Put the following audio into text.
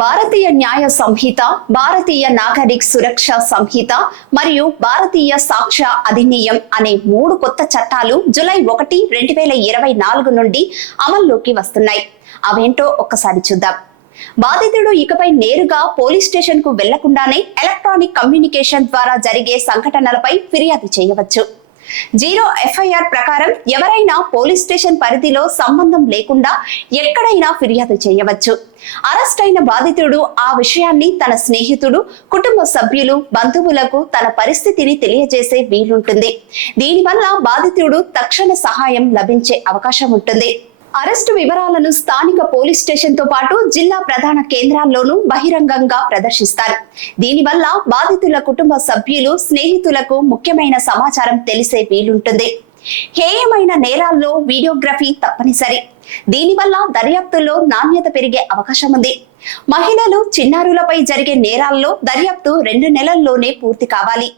భారతీయ న్యాయ సంహిత భారతీయ నాగరిక్ సురక్ష సంహిత మరియు భారతీయ సాక్ష్య అధినియం అనే మూడు కొత్త చట్టాలు జులై ఒకటి రెండు వేల ఇరవై నాలుగు నుండి అమల్లోకి వస్తున్నాయి. అవేంటో ఒక్కసారి చూద్దాం. బాధితుడు ఇకపై నేరుగా పోలీస్ స్టేషన్కు వెళ్ళకుండానే ఎలక్ట్రానిక్ కమ్యూనికేషన్ ద్వారా జరిగే సంఘటనలపై ఫిర్యాదు చేయవచ్చు. జీరో ఎఫ్ఐఆర్ ప్రకారం ఎవరైనా పోలీస్ స్టేషన్ పరిధిలో సంబంధం లేకుండా ఎక్కడైనా ఫిర్యాదు చేయవచ్చు. అరెస్ట్ అయిన బాధితుడు ఆ విషయాన్ని తన స్నేహితుడు కుటుంబ సభ్యులు బంధువులకు తన పరిస్థితిని తెలియజేసే వీలుంటుంది. దీనివల్ల బాధితుడు తక్షణ సహాయం లభించే అవకాశం ఉంటుంది. అరెస్టు వివరాలను స్థానిక పోలీస్ స్టేషన్తో పాటు జిల్లా ప్రధాన కేంద్రాల్లోనూ బహిరంగంగా ప్రదర్శిస్తారు. దీనివల్ల బాధితుల కుటుంబ సభ్యులు స్నేహితులకు ముఖ్యమైన సమాచారం తెలిసే వీలుంటుంది. హేయమైన నేరాల్లో వీడియోగ్రఫీ తప్పనిసరి. దీనివల్ల దర్యాప్తులో నాణ్యత పెరిగే అవకాశం ఉంది మహిళలు చిన్నారులపై జరిగే నేరాల్లో దర్యాప్తు రెండు నెలల్లోనే పూర్తి కావాలి.